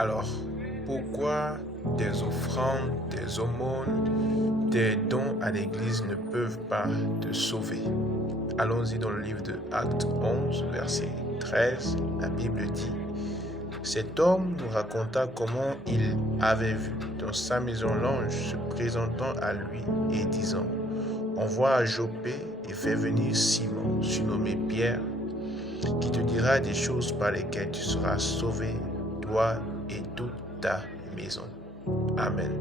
Alors, pourquoi des offrandes, des aumônes, des dons à l'Église ne peuvent pas te sauver? Allons-y dans le livre de Actes 11, verset 13. La Bible dit: cet homme nous raconta comment il avait vu dans sa maison l'ange se présentant à lui et disant: envoie à Joppé et fais venir Simon, surnommé Pierre, qui te dira des choses par lesquelles tu seras sauvé, toi et toute ta maison. Amen.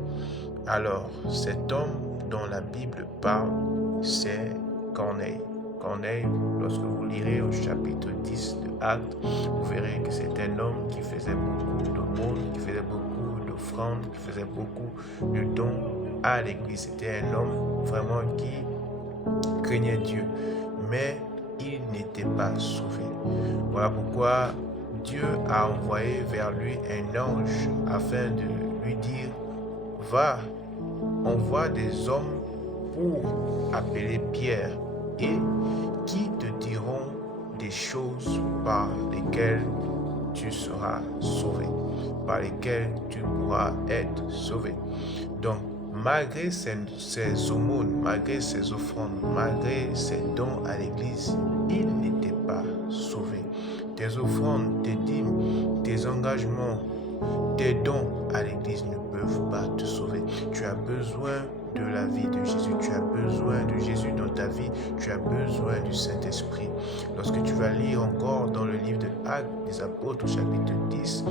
Alors, cet homme dont la Bible parle, c'est Corneille. Corneille, lorsque vous lirez au chapitre 10 de Actes, vous verrez que c'est un homme qui faisait beaucoup d'aumônes, qui faisait beaucoup d'offrandes, qui faisait beaucoup de dons à l'Église. C'était un homme vraiment qui craignait Dieu, mais il n'était pas sauvé. Voilà pourquoi Dieu a envoyé vers lui un ange afin de lui dire: va, envoie des hommes pour appeler Pierre et qui te diront des choses par lesquelles tu seras sauvé, par lesquelles tu pourras être sauvé. Donc, malgré ces aumônes, malgré ces offrandes, malgré ces dons à l'Église, il n'était pas sauvé. Tes offrandes, tes dîmes, tes engagements, tes dons à l'Église ne peuvent pas te sauver. Tu as besoin de la vie de Jésus. Tu as besoin de Jésus dans ta vie. Tu as besoin du Saint-Esprit. Lorsque tu vas lire encore dans le livre de Actes des Apôtres, au chapitre 10,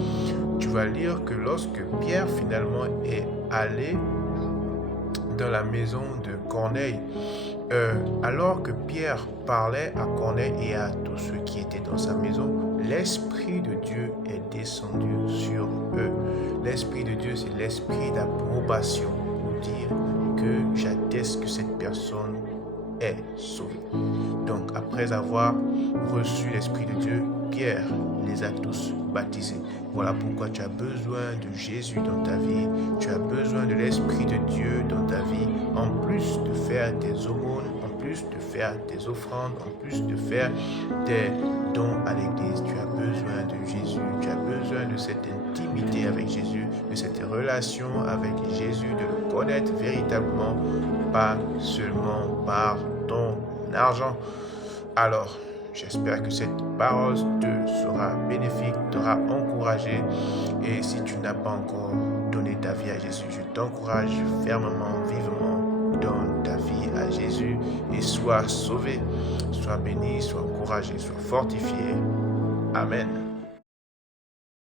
tu vas lire que lorsque Pierre finalement est allé dans la maison de Corneille, alors que Pierre parlait à Corneille et à tous ceux qui étaient dans sa maison, l'Esprit de Dieu est descendu sur eux. L'Esprit de Dieu, c'est l'esprit d'approbation pour dire que j'atteste que cette personne est sauvée. Donc, après avoir reçu l'Esprit de Dieu, Pierre les a tous baptisés. Voilà pourquoi tu as besoin de Jésus dans ta vie. Tu as besoin de l'Esprit de Dieu dans ta vie. En plus de faire des aumônes, en plus de faire des offrandes, en plus de faire des dons à l'Église, tu as besoin de Jésus. Tu as besoin de cette intimité avec Jésus, de cette relation avec Jésus, de le connaître véritablement, pas seulement par ton argent. Alors, j'espère que cette parole te sera bénéfique, t'aura encouragé. Et si tu n'as pas encore donné ta vie à Jésus, je t'encourage fermement, vivement, donne ta vie à Jésus et sois sauvé, sois béni, sois encouragé, sois fortifié. Amen.